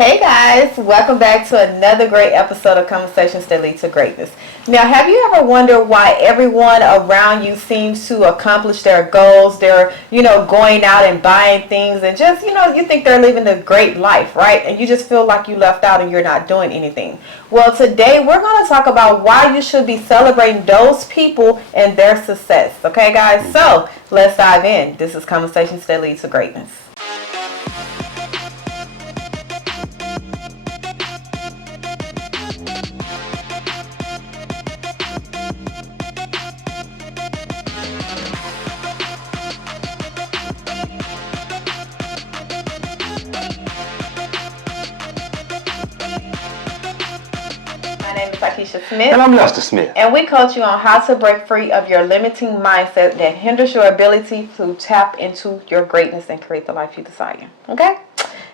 Hey guys, welcome back to another great episode of Conversations That Lead to Greatness. Now, have you ever wondered why everyone around you seems to accomplish their goals? They're, going out and buying things and just, you think they're living a great life, right? And you just feel like you left out and you're not doing anything. Well, today we're going to talk about why you should be celebrating those people and their success. Okay, guys? So let's dive in. This is Conversations That Lead to Greatness. Keisha Smith. And I'm Lester Smith. And we coach you on how to break free of your limiting mindset that hinders your ability to tap into your greatness and create the life you desire. Okay?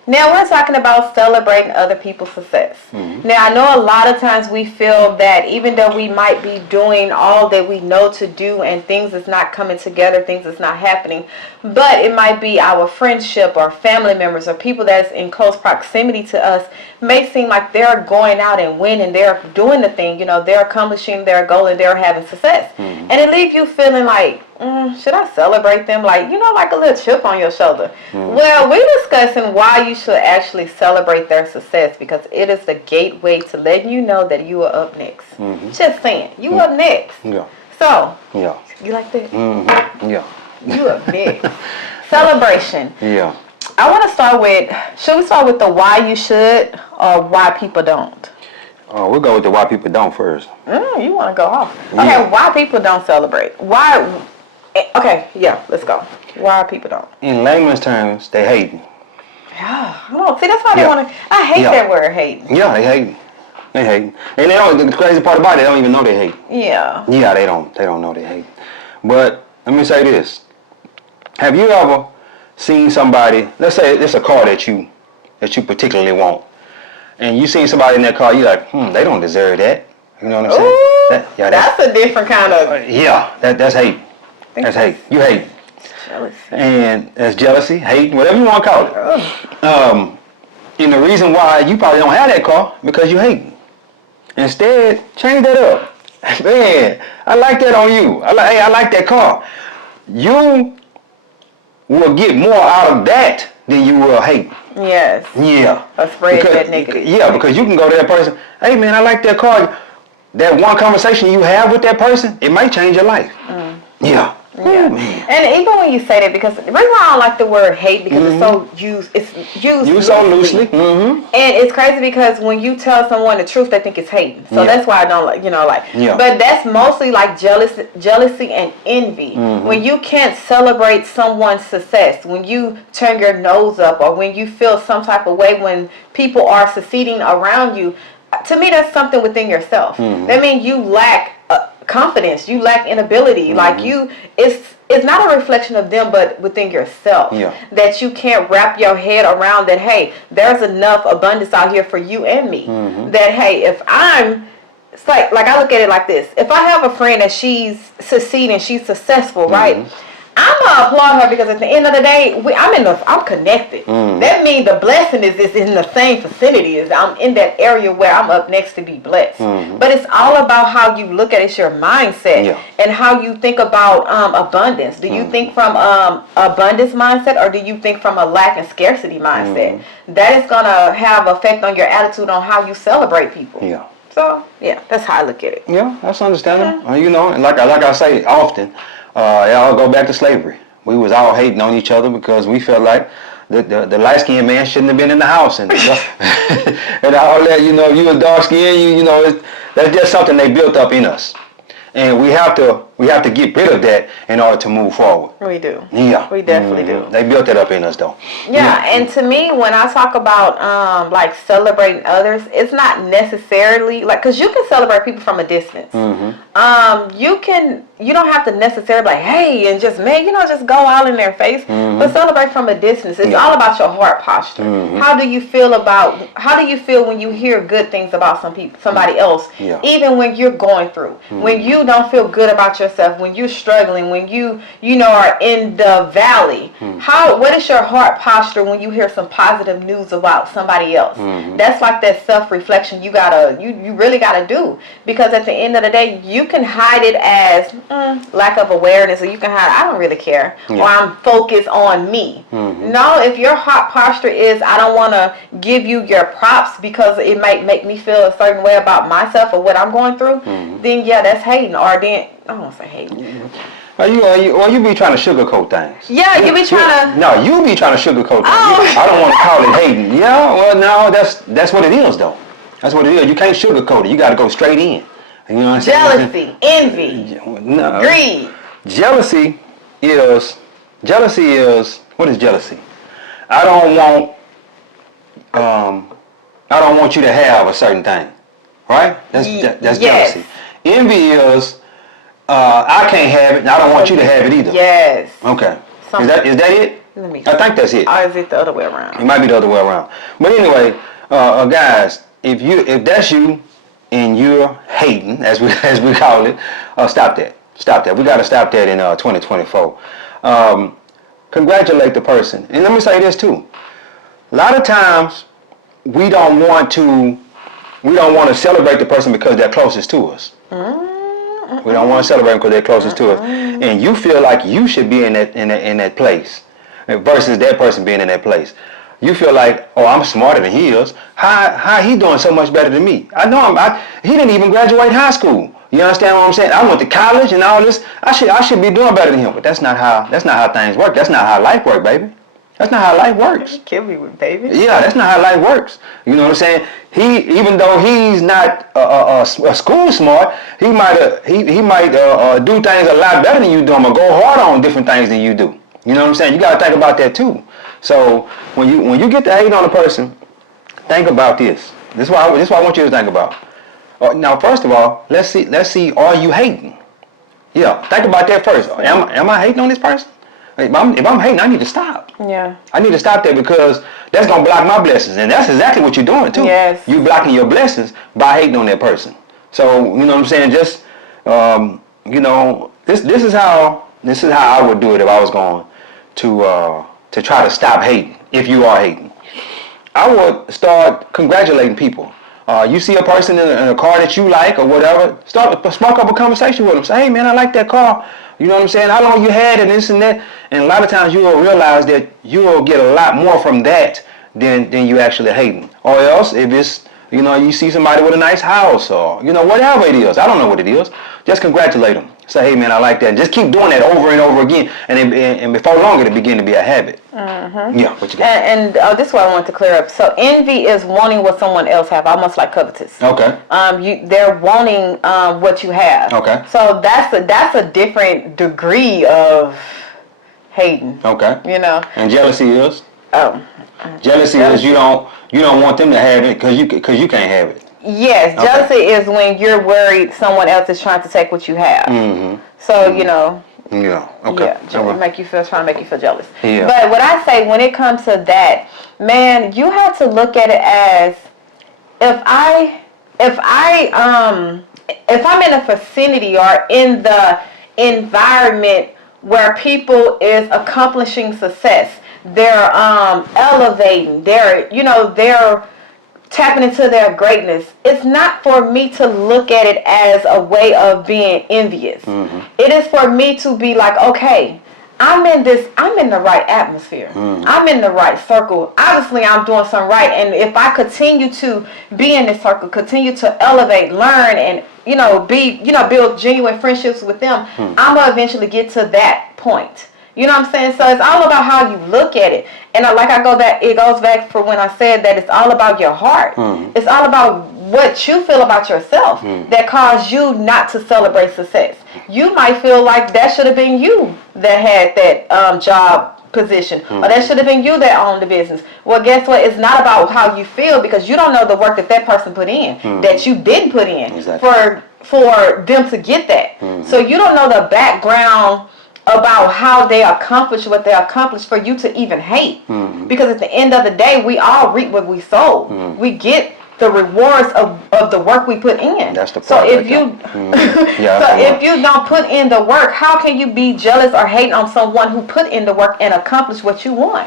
Now we're talking about celebrating other people's success. Mm-hmm. Now I know a lot of times we feel that even though we might be doing all that we know to do and things is not coming together, things is not happening, but it might be our friendship or family members or people that's in close proximity to us may seem like they're going out and winning, they're doing the thing, they're accomplishing their goal and they're having success. Mm-hmm. And it leaves you feeling like, should I celebrate them? Like a little chip on your shoulder. Mm-hmm. Well, we're discussing why you should actually celebrate their success because it is the gateway to letting you know that you are up next. Mm-hmm. Just saying, you up next. Yeah. So, yeah. You like that? Mm-hmm. Yeah. You up next. Celebration. Yeah. I want to start with, should we start with the why you should or why people don't? We'll go with the why people don't first. You want to go off. Yeah. Okay, why people don't celebrate. Why? Okay, yeah, let's go. Why people don't? In layman's terms, they hate. Yeah, see, that's why they want to, I hate that word, hate. Yeah, they hate. They hate. And they don't, the crazy part about it, they don't even know they hate. Yeah. Yeah, they don't know they hate. But let me say this. Have you ever seen somebody, let's say it's a car that you particularly want, and you seen somebody in that car, you're like, they don't deserve that. You know what I'm saying? That's a different kind of... that's hate. That's hate. You hate. Jealousy. And that's jealousy, hate, whatever you want to call it. And the reason why you probably don't have that car, because you hate. Instead, change that up. Man, I like that on you. I like that car. You will get more out of that than you will hate. Yes. Yeah. Or spread that negative. Yeah, because you can go to that person, hey man, I like that car. That one conversation you have with that person, it might change your life. Yeah. Yeah. Ooh, and even when you say that, because the reason why I don't like the word hate, because it's used so loosely. Mm-hmm. And it's crazy because when you tell someone the truth, they think it's hating. So that's why I don't like, But that's mostly like jealousy and envy. Mm-hmm. When you can't celebrate someone's success, when you turn your nose up, or when you feel some type of way when people are succeeding around you, to me that's something within yourself. Mm-hmm. That means you lack confidence, you lack inability. Mm-hmm. Like it's not a reflection of them, but within yourself. Yeah. That you can't wrap your head around that, hey, there's enough abundance out here for you and me. Mm-hmm. That, hey, it's like I look at it like this. If I have a friend that she's succeeding, she's successful, right? I'm gonna applaud her because at the end of the day, I'm connected. Mm. That means the blessing is in the same vicinity. Is I'm in that area where I'm up next to be blessed. Mm-hmm. But it's all about how you look at it. It's your mindset and how you think about abundance. Do you think from abundance mindset, or do you think from a lack and scarcity mindset? That is gonna have effect on your attitude on how you celebrate people. Yeah. So that's how I look at it. Yeah, that's understandable. Mm-hmm. And like I say often. It all go back to slavery. We was all hating on each other because we felt like the light-skinned man shouldn't have been in the house and and all that. You a dark-skinned, that's just something they built up in us, and we have to get rid of that in order to move forward. We do. Yeah, we definitely do. They built that up in us, though. Yeah, and to me, when I talk about like celebrating others, it's not necessarily like, because you can celebrate people from a distance. Mm-hmm. You don't have to necessarily like, hey, and just just go all in their face. Mm-hmm. But celebrate from a distance. It's all about your heart posture. Mm-hmm. How do you feel when you hear good things about somebody else, even when you're going through, when you don't feel good about yourself, when you're struggling, when you are in the valley, what is your heart posture when you hear some positive news about somebody else? That's like that self-reflection you really gotta do, because at the end of the day, you can hide it as lack of awareness, or you can hide, I don't really care, or I'm focused on me. No, if your heart posture is, I don't want to give you your props because it might make me feel a certain way about myself or what I'm going through, then yeah, that's hating. Or then I don't want to say hating. Or you be trying to sugarcoat things. Yeah, you be trying to. No, you be trying to sugarcoat things. I don't want to call it hating. Yeah, well, no, that's what it is, though. That's what it is. You can't sugarcoat it. You got to go straight in. You know what I'm saying? Jealousy, envy, greed. Jealousy is what is jealousy? I don't want you to have a certain thing, right? That's jealousy. Envy is I can't have it, and I don't want you to have it either. Yes. Okay. Is that it? I think that's it. Or is it the other way around? It might be the other way around. But anyway, guys, if that's you and you're hating, as we call it, stop that. Stop that. We got to stop that in 2024. Congratulate the person. And let me say this too. A lot of times we don't want to celebrate the person because they're closest to us. We don't want to celebrate them because they're closest to us. And you feel like you should be in that place versus that person being in that place. You feel like, oh, I'm smarter than he is. How he doing so much better than me? I know he didn't even graduate high school. You understand what I'm saying? I went to college and all this. I should be doing better than him. But that's not how things work. That's not how life works, baby. That's not how life works. Kill me with baby. Yeah, that's not how life works. You know what I'm saying? Even though he's not a school smart, he might do things a lot better than you do, or go harder on different things than you do. You know what I'm saying? You got to think about that too. So when you get to hate on a person, think about this. This is what I want you to think about. Now, first of all, let's see. Are you hating? Yeah, think about that first. Am I hating on this person? If I'm hating, I need to stop. Yeah. I need to stop that because that's gonna block my blessings, and that's exactly what you're doing too. Yes. You blocking your blessings by hating on that person. So you know what I'm saying? Just this is how I would do it if I was going to try to stop hating. If you are hating, I would start congratulating people. You see a person in a car that you like or whatever, spark up a conversation with them. Say, hey man, I like that car. You know what I'm saying? How long you had it, this and that. And a lot of times you will realize that you will get a lot more from that than you actually hating. Or else if it's, you see somebody with a nice house or, whatever it is. I don't know what it is. Just congratulate them. Say, hey man, I like that. And just keep doing that over and over again. And before long it'll begin to be a habit. Mm-hmm. Yeah, what you got? And this is what I want to clear up. So envy is wanting what someone else have, almost like covetous. Okay. They're wanting what you have. Okay. So that's a different degree of hating. Okay. And jealousy is? Jealousy is you don't want them to have it because you can't have it. Yes, jealousy is when you're worried someone else is trying to take what you have. Mm-hmm. So Yeah. Okay. Yeah, trying to make you feel jealous. Yeah. But what I say when it comes to that, man, you have to look at it as if I'm in a vicinity or in the environment where people is accomplishing success, they're elevating, they're tapping into their greatness. It's not for me to look at it as a way of being envious. Mm-hmm. It is for me to be like, okay, I'm in the right atmosphere. Mm-hmm. I'm in the right circle. Obviously, I'm doing something right. And if I continue to be in this circle, continue to elevate, learn, and build genuine friendships with them, I'm gonna eventually get to that point. You know what I'm saying? So it's all about how you look at it. And it goes back for when I said that it's all about your heart. Mm-hmm. It's all about what you feel about yourself that caused you not to celebrate success. You might feel like that should have been you that had that job position, or that should have been you that owned the business. Well, guess what? It's not about how you feel, because you don't know the work that person put in, that you didn't put in for them to get that. So you don't know the background about how they accomplished what they accomplished for you to even hate. Because at the end of the day, we all reap what we sow. We get the rewards of the work we put in. That's the so part. If you if you don't put in the work, how can you be jealous or hating on someone who put in the work and accomplished what you want?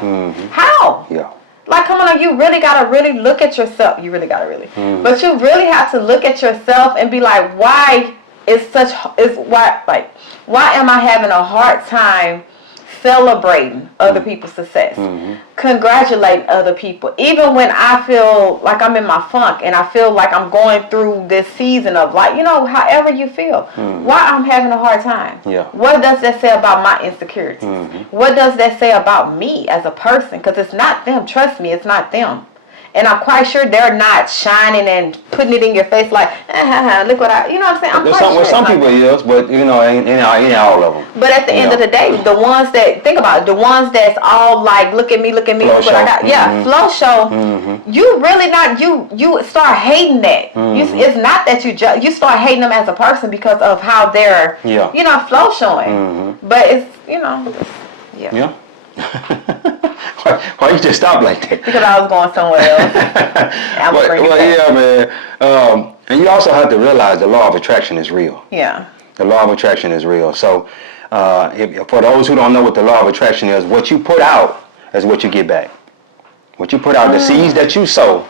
How? Yeah. Like, come on, you really gotta really look at yourself. You really gotta really, but you really have to look at yourself and be like, why why am I having a hard time celebrating other people's success, congratulating other people, even when I feel like I'm in my funk and I feel like I'm going through this season of like, however you feel, why I'm having a hard time. Yeah. What does that say about my insecurities? What does that say about me as a person? Because it's not them. Trust me, it's not them. And I'm quite sure they're not shining and putting it in your face like, look what you know what I'm saying? I'm quite sure. With some people it is, but ain't all of them. But at the end of the day, the ones that, think about it, the ones that's all like, look at me, look flow what show. I got. Yeah, flow show. You really not, you start hating that. It's not that you start hating them as a person because of how they're, flow showing. But it's, Yeah. Why you just stop like that? Because I was going somewhere else. Yeah, man. And you also have to realize the law of attraction is real. Yeah. The law of attraction is real. So, for those who don't know what the law of attraction is, what you put out is what you get back. What you put out, the seeds that you sow,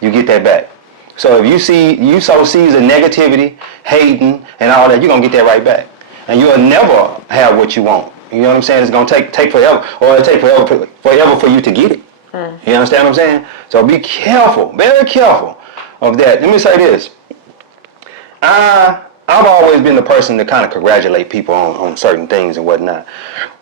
you get that back. So if you sow seeds of negativity, hating, and all that, you're gonna get that right back, and you'll never have what you want. You know what I'm saying? It's gonna take forever, or it'll take forever for you to get it. You understand what I'm saying? So be careful, very careful of that. Let me say this. I've always been the person to kind of congratulate people on certain things and whatnot.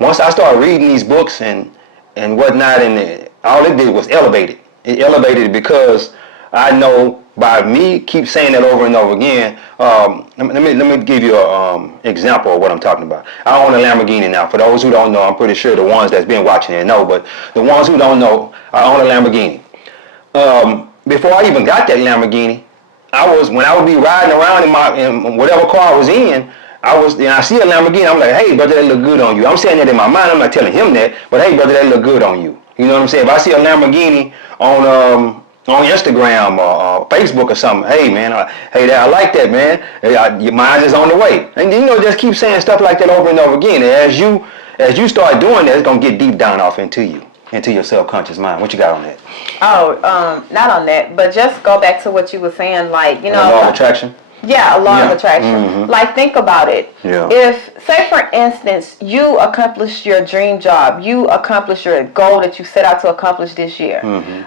Once I started reading these books and whatnot, and all it did was elevate it. It elevated it because I know by me keep saying that over and over again. Let me give you an example of what I'm talking about. I own a Lamborghini now. For those who don't know, I'm pretty sure the ones that's been watching it know, but the ones who don't know, I own a Lamborghini. Before I even got that Lamborghini, when I would be riding around in whatever car I was in, I see a Lamborghini, I'm like, hey brother, that look good on you. I'm saying that in my mind, I'm not telling him that, but hey brother, that look good on you. You know what I'm saying? If I see a Lamborghini on Instagram or Facebook or something, hey man, I like that, man. Your mind is on the way, and just keep saying stuff like that over and over again. And as you start doing that, it's gonna get deep down off into your subconscious mind. What you got on that? Not on that, but just go back to what you were saying, like the law of attraction. Yeah, a law of attraction. Like, think about it. Yeah. If, say for instance, you accomplish your dream job, you accomplish your goal that you set out to accomplish this year,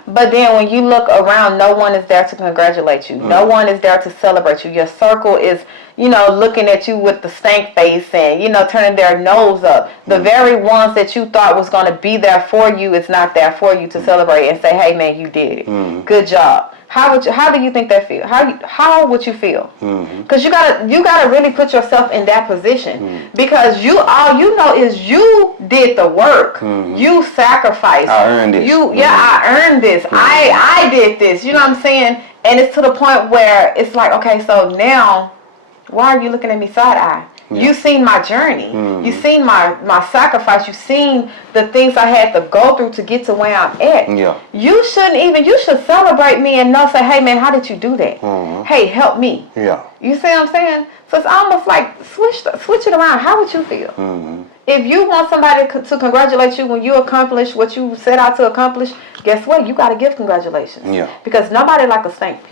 but then when you look around, no one is there to congratulate you. No one is there to celebrate you. Your circle is, looking at you with the stank face and, turning their nose up. The very ones that you thought was going to be there for you is not there for you to celebrate and say, hey man, you did it. Good job. How do you think that feel? How would you feel? Because you gotta really put yourself in that position, because all you know is you did the work. You sacrificed. I earned it. I earned this. I did this. You know what I'm saying? And it's to the point where it's like, okay, so now why are you looking at me side eye? Yeah. You seen my journey. You seen my sacrifice. You seen the things I had to go through to get to where I'm at. Yeah. You should celebrate me and say, hey man, how did you do that? Hey, help me. Yeah. You see what I'm saying? So it's almost like switch it around. How would you feel? If you want somebody to congratulate you when you accomplish what you set out to accomplish, guess what? You got to give congratulations. Yeah. Because nobody like a stank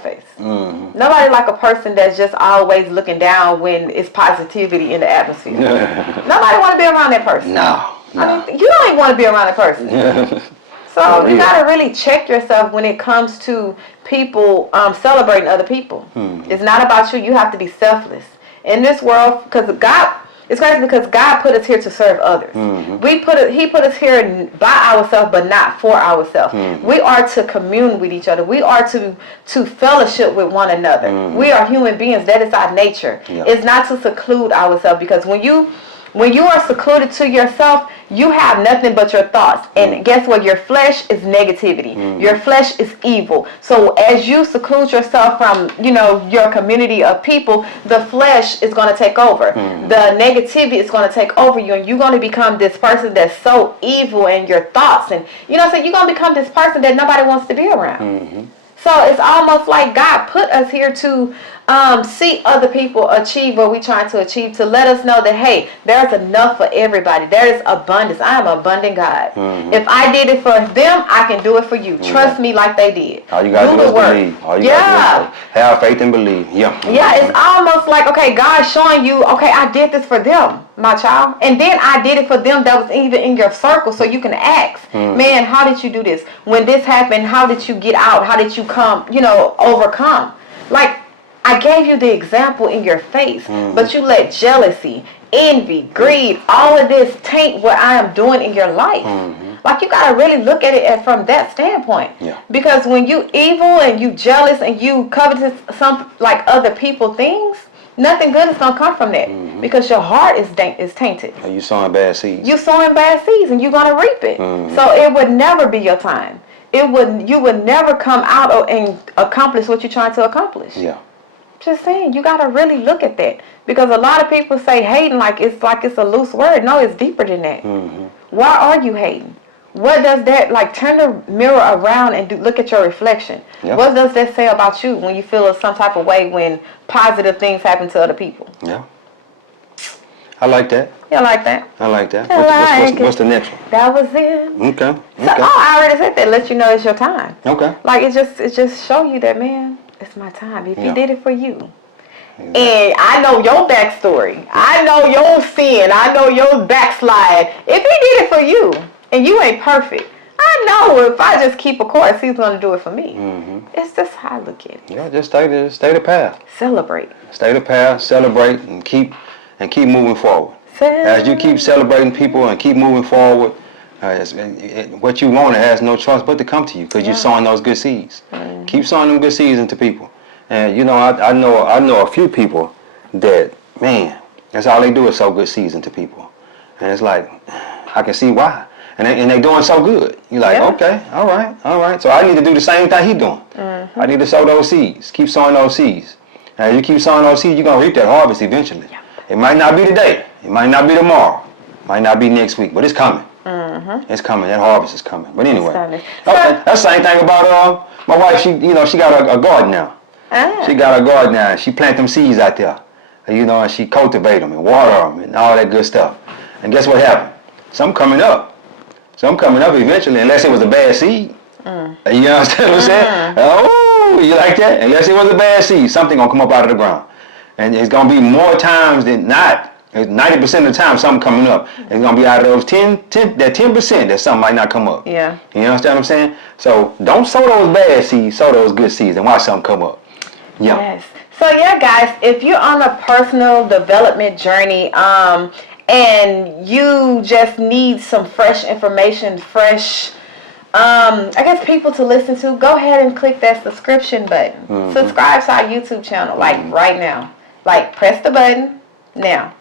face. Nobody like a person that's just always looking down when it's positivity in the atmosphere. Nobody want to be around that person. No. I mean, you don't even want to be around that person. So you got to really check yourself when it comes to people celebrating other people. It's not about you. You have to be selfless. In this world, because it's crazy because God put us here to serve others. He put us here by ourselves, but not for ourselves. We are to commune with each other. We are to fellowship with one another. We are human beings. That is our nature. It's not to seclude ourselves, because when you are secluded to yourself, you have nothing but your thoughts. And guess what? Your flesh is negativity. Your flesh is evil. So as you seclude yourself from, your community of people, the flesh is going to take over. The negativity is going to take over you, and you're going to become this person that's so evil in your thoughts. And, so you're going to become this person that nobody wants to be around. So it's almost like God put us here to see other people achieve what we're trying to achieve, to let us know that, hey, there's enough for everybody. There is abundance. I am an abundant God. If I did it for them, I can do it for you. Trust me like they did. All you got to do is believe. All you got to do is have faith and believe. Yeah. Yeah, it's almost like, okay, God's showing you, okay, I did this for them, my child. And then I did it for them that was even in your circle, so you can ask, man, how did you do this? When this happened, how did you get out? How did you come, overcome? Like, I gave you the example in your face, but you let jealousy, envy, greed, all of this taint what I am doing in your life. Like, you got to really look at it from that standpoint. Yeah. Because when you evil and you jealous and you covetous some like other people things, nothing good is going to come from that. Because your heart is tainted. Are you sowing bad seeds? You sowing bad seeds and you're going to reap it. So it would never be your time. You would never come out and accomplish what you're trying to accomplish. Yeah. Just saying, you got to really look at that. Because a lot of people say hating like it's a loose word. No, it's deeper than that. Why are you hating? What does that, like, turn the mirror around and look at your reflection. Yeah. What does that say about you when you feel some type of way when positive things happen to other people? Yeah. I like that. You like that? I like that. What's the next one? That was it. Okay. So, I already said that. Let you know it's your time. Okay. Like, it just show you that, man, it's my time. If he did it for you. Exactly. And I know your backstory. I know your sin. I know your backslide. If he did it for you, and you ain't perfect, I know if I just keep a course, he's going to do it for me. It's just how I look at it. Yeah, just stay the path. Celebrate. Stay the path, celebrate, and keep moving forward. As you keep celebrating people and keep moving forward, what you want has no choice but to come to you because you're sowing those good seeds. Keep sowing them good seeds into people. And I know a few people that, man, that's all they do is sow good seeds into people. And it's like, I can see why. And they doing so good. You're like, okay, all right. So I need to do the same thing he doing. I need to sow those seeds. Keep sowing those seeds. And as you keep sowing those seeds, you're going to reap that harvest eventually. Yeah. It might not be today. It might not be tomorrow. It might not be next week. But it's coming. It's coming. That harvest is coming. But anyway, that's the same thing about my wife. She got a garden now. She got a garden now. And she plant them seeds out there. And she cultivate them and water them and all that good stuff. And guess what happened? Some coming up eventually, unless it was a bad seed. You understand what I'm saying? Oh, you like that? Unless it was a bad seed, something gonna come up out of the ground. And it's gonna be more times than not. 90% of the time, something coming up. It's gonna be out of those 10% that something might not come up. Yeah. You understand what I'm saying? So don't sow those bad seeds, sow those good seeds, and watch something come up. Yeah. Yes. So yeah, guys, if you're on a personal development journey, and you just need some fresh information, I guess people to listen to, go ahead and click that subscription button. Subscribe to our YouTube channel, like right now. Like, press the button now.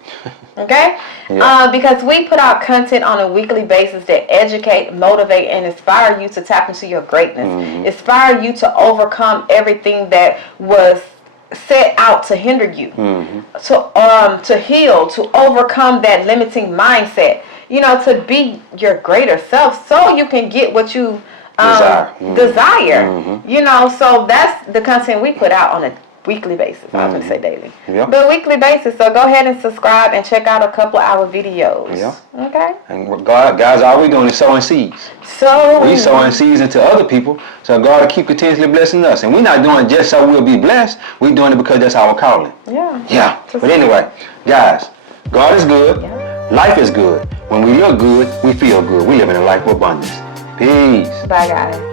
Okay? Because we put out content on a weekly basis that educate, motivate, and inspire you to tap into your greatness. Inspire you to overcome everything that was set out to hinder you, to heal, to overcome that limiting mindset, to be your greater self so you can get what you desire. So that's the content we put out on a weekly basis. I was going to say daily. But weekly basis. So go ahead and subscribe and check out a couple of our videos. Okay? And guys, all we doing is sowing seeds. We sowing seeds into other people, so God will keep continuously blessing us. And we're not doing it just so we'll be blessed. We're doing it because that's our calling. Yeah. But anyway, guys, God is good. Life is good. When we look good, we feel good. We live in a life of abundance. Peace. Bye, guys.